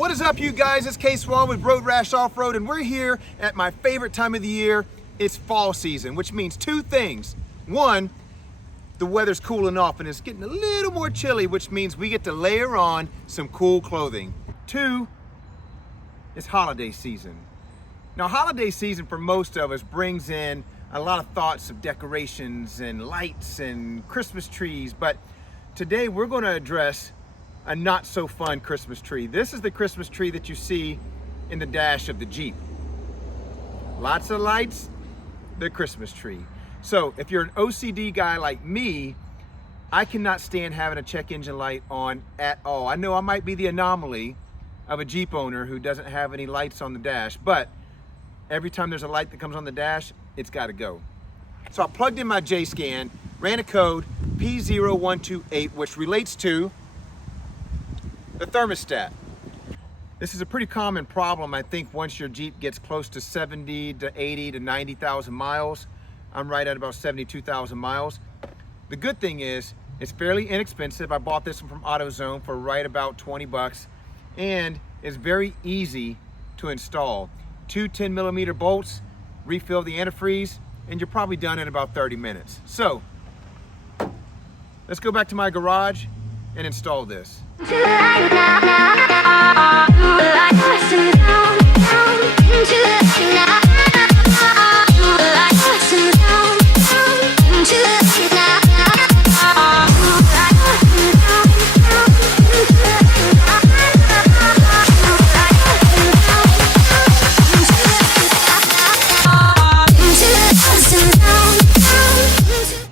What is up, you guys? It's K-Swan with Road Rash Off-Road, and we're here at my favorite time of the year. It's fall season, which means two things. One, the weather's cooling off and it's getting a little more chilly, which means we get to layer on some cool clothing. Two, it's holiday season. Now, holiday season for most of us brings in a lot of thoughts of decorations and lights and Christmas trees, but today we're going to address a not so fun Christmas tree. This is the Christmas tree that you see in the dash of the Jeep. Lots of lights, the Christmas tree. So if you're an OCD guy like me, I cannot stand having a check engine light on at all. I know I might be the anomaly of a Jeep owner who doesn't have any lights on the dash, but every time there's a light that comes on the dash, it's got to go. So I plugged in my JScan, ran a code P0128, which relates to the thermostat. This is a pretty common problem, I think, once your Jeep gets close to 70 to 80 to 90,000 miles. I'm right at about 72,000 miles. The good thing is, it's fairly inexpensive. I bought this one from AutoZone for right about 20 bucks, and it's very easy to install. Two 10mm bolts, refill the antifreeze, and you're probably done in about 30 minutes. So, let's go back to my garage and install this.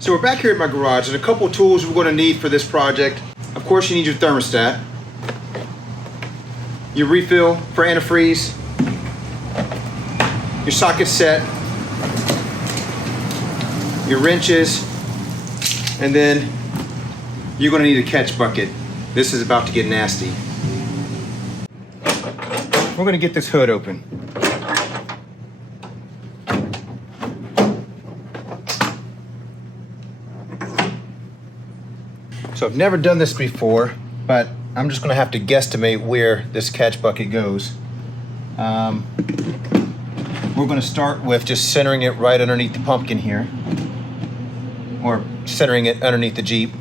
So we're back here at my garage. There's a couple tools we're going to need for this project. Of course, you need your thermostat, your refill for antifreeze, your socket set, your wrenches, and then you're going to need a catch bucket. This is about to get nasty. We're going to get this hood open. So I've never done this before, but I'm just gonna have to guesstimate where this catch bucket goes. We're gonna start with just centering it right underneath the pumpkin here, or centering it underneath the Jeep.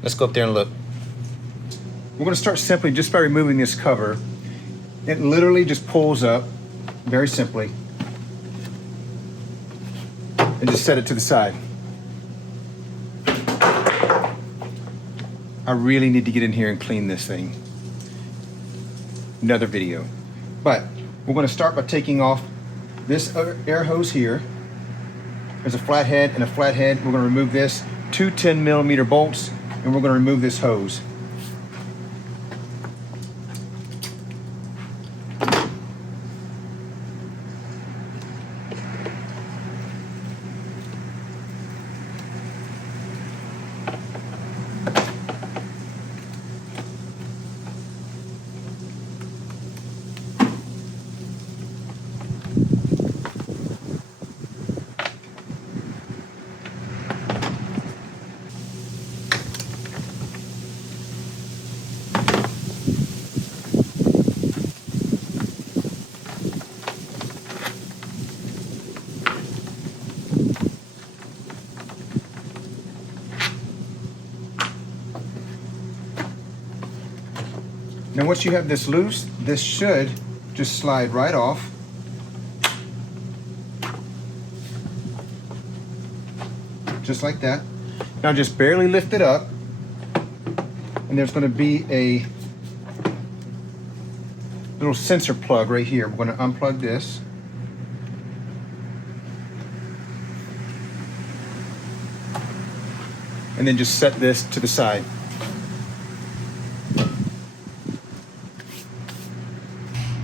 Let's go up there and look. We're gonna start simply just by removing this cover. It literally just pulls up, very simply, and just set it to the side. I really need to get in here and clean this thing. Another video. But we're going to start by taking off this air hose here. There's a flathead and a flathead. We're going to remove this, two 10mm bolts, and we're going to remove this hose. Now once you have this loose, this should just slide right off. Just like that. Now just barely lift it up, and there's going to be a little sensor plug right here. We're going to unplug this. And then just set this to the side.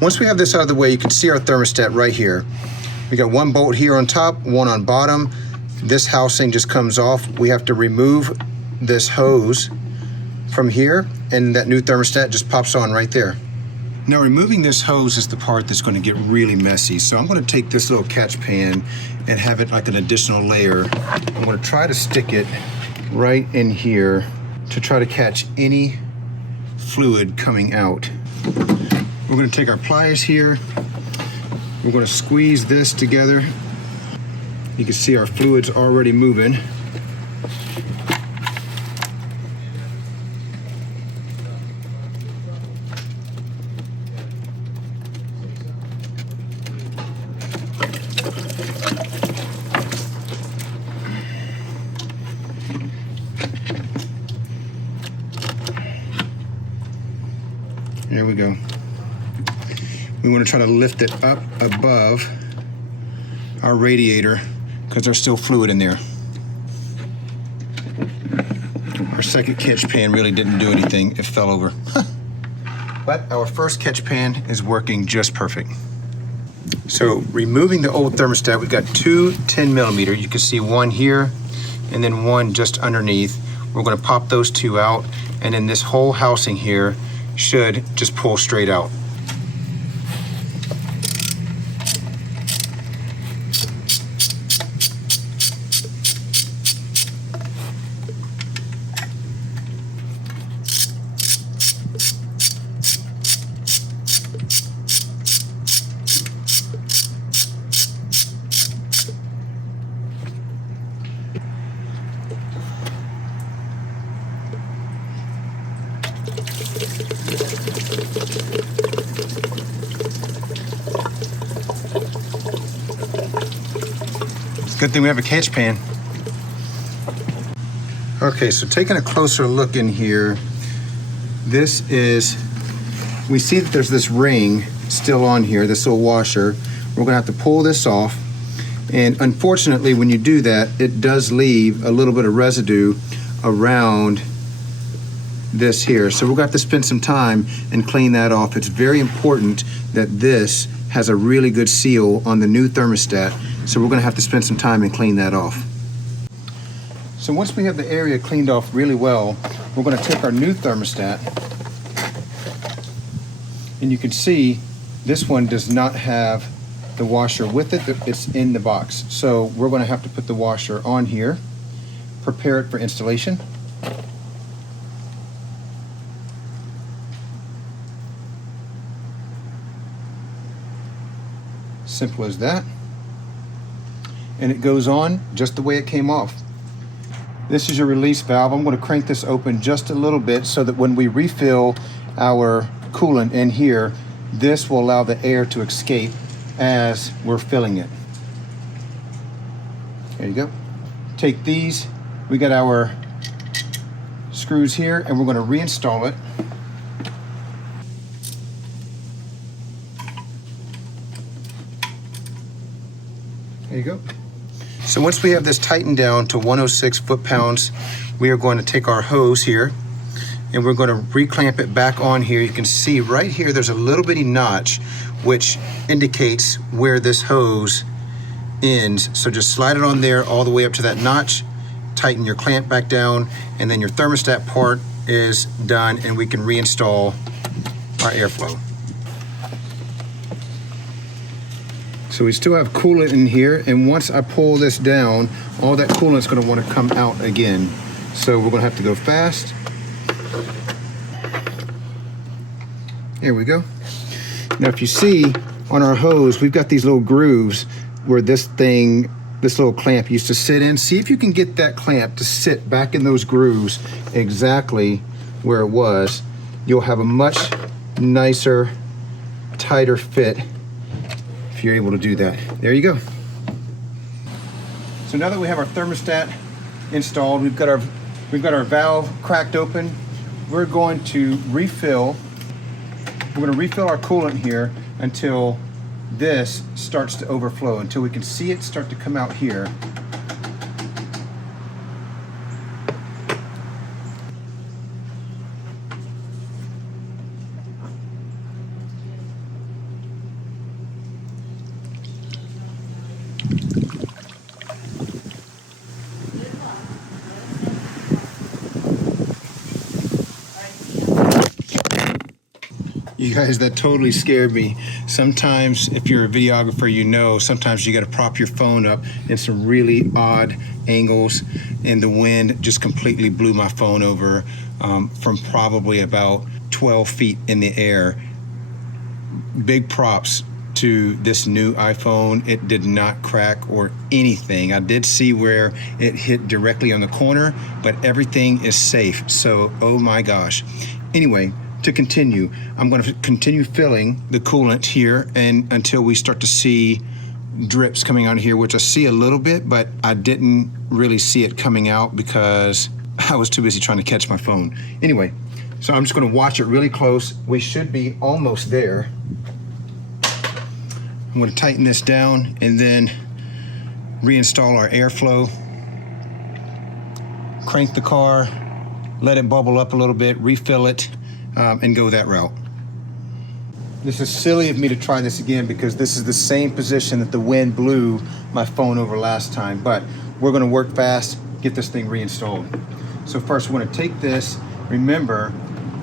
Once we have this out of the way, you can see our thermostat right here. We got one bolt here on top, one on bottom. This housing just comes off. We have to remove this hose from here, and that new thermostat just pops on right there. Now removing this hose is the part that's going to get really messy. So I'm going to take this little catch pan and have it like an additional layer. I'm going to try to stick it right in here to try to catch any fluid coming out. We're going to take our pliers here. We're going to squeeze this together. You can see our fluid's already moving. There we go. We want to try to lift it up above our radiator because there's still fluid in there. Our second catch pan really didn't do anything. It fell over. But our first catch pan is working just perfect. So removing the old thermostat, we've got two 10 millimeter. You can see one here and then one just underneath. We're going to pop those two out, and then this whole housing here should just pull straight out. Good thing we have a catch pan. Okay, so taking a closer look in here, this is, we see that there's this ring still on here, this little washer. We're gonna have to pull this off. And unfortunately, when you do that, it does leave a little bit of residue around this here. So we're gonna have to spend some time and clean that off. It's very important that this has a really good seal on the new thermostat. So we're gonna have to spend some time and clean that off. So once we have the area cleaned off really well, we're gonna take our new thermostat, and you can see this one does not have the washer with it, it's in the box. So we're gonna have to put the washer on here, prepare it for installation. Simple as that. And it goes on just the way it came off. This is your release valve. I'm going to crank this open just a little bit so that when we refill our coolant in here, this will allow the air to escape as we're filling it. There you go. Take these, we got our screws here, and we're going to reinstall it. There you go. So once we have this tightened down to 106 foot-pounds, we are going to take our hose here and we're going to reclamp it back on here. You can see right here there's a little bitty notch which indicates where this hose ends. So just slide it on there all the way up to that notch, tighten your clamp back down, and then your thermostat part is done and we can reinstall our airflow. So we still have coolant in here, and once I pull this down, all that coolant's gonna wanna come out again. So we're gonna have to go fast. Here we go. Now if you see on our hose, we've got these little grooves where this little clamp used to sit in. See if you can get that clamp to sit back in those grooves exactly where it was. You'll have a much nicer, tighter fit if you're able to do that. There you go. So now that we have our thermostat installed, we've got our valve cracked open. We're going to refill. We're going to refill our coolant here until this starts to overflow, until we can see it start to come out here. You guys, that totally scared me. Sometimes, if you're a videographer, you know, sometimes you got to prop your phone up in some really odd angles, and the wind just completely blew my phone over from probably about 12 feet in the air. Big props to this new iPhone. It did not crack or anything. I did see where it hit directly on the corner, but everything is safe. So, oh my gosh. Anyway, to continue, I'm going to continue filling the coolant here and until we start to see drips coming out of here, which I see a little bit, but I didn't really see it coming out because I was too busy trying to catch my phone. Anyway, so I'm just going to watch it really close. We should be almost there. I'm going to tighten this down and then reinstall our airflow. Crank the car, let it bubble up a little bit, refill it, and go that route. This is silly of me to try this again because this is the same position that the wind blew my phone over last time, but we're going to work fast, get this thing reinstalled. So first we're going to take this. Remember,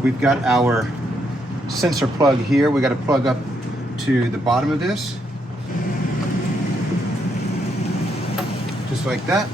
we've got our sensor plug here. We got to plug up to the bottom of this. Just like that.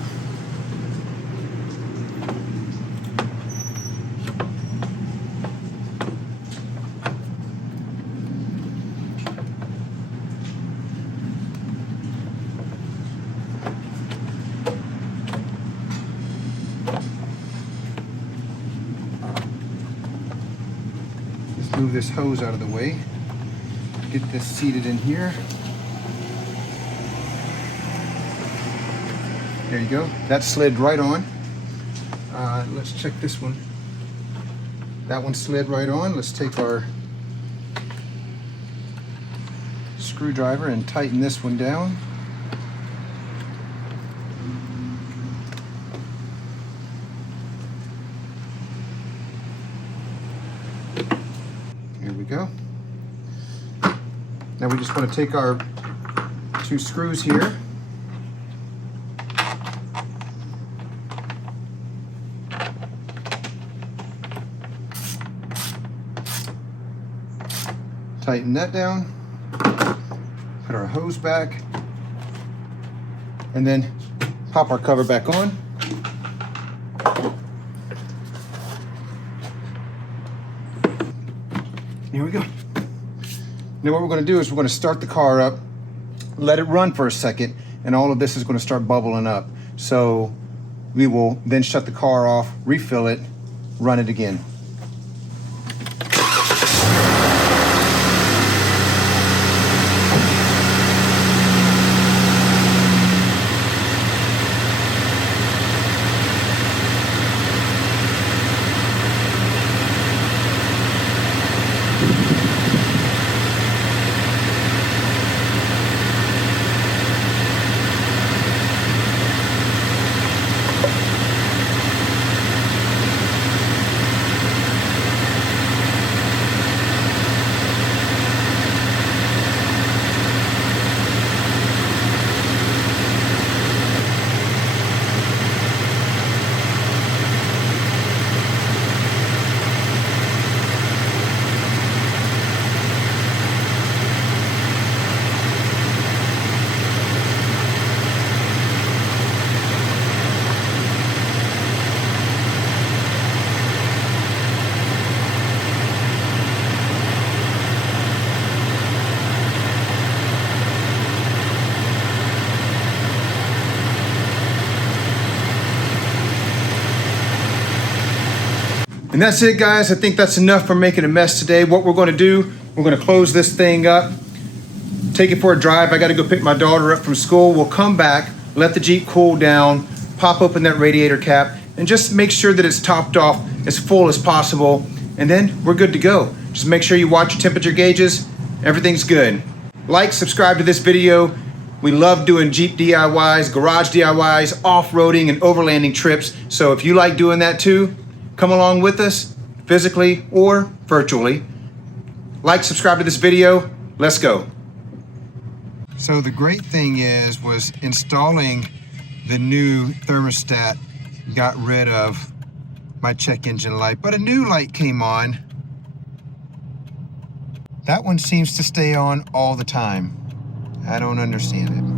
Let's move this hose out of the way. Get this seated in here. There you go. That slid right on. Let's check this one. That one slid right on. Let's take our screwdriver and tighten this one down. Here we go. Now we just want to take our two screws here. Tighten that down. Put our hose back. And then pop our cover back on. Here we go. Now what we're going to do is we're going to start the car up, let it run for a second, and all of this is going to start bubbling up. So we will then shut the car off, refill it, run it again. And that's it, guys. I think that's enough for making a mess today. What we're going to do, we're going to close this thing up, take it for a drive. I got to go pick my daughter up from school. We'll come back, let the Jeep cool down, pop open that radiator cap, and just make sure that it's topped off as full as possible. And then we're good to go. Just make sure you watch your temperature gauges. Everything's good. Like, subscribe to this video. We love doing Jeep DIYs, garage DIYs, off-roading, and overlanding trips. So if you like doing that too, come along with us, physically or virtually. Like, subscribe to this video. Let's go. So the great thing was installing the new thermostat got rid of my check engine light, but a new light came on. That one seems to stay on all the time. I don't understand it.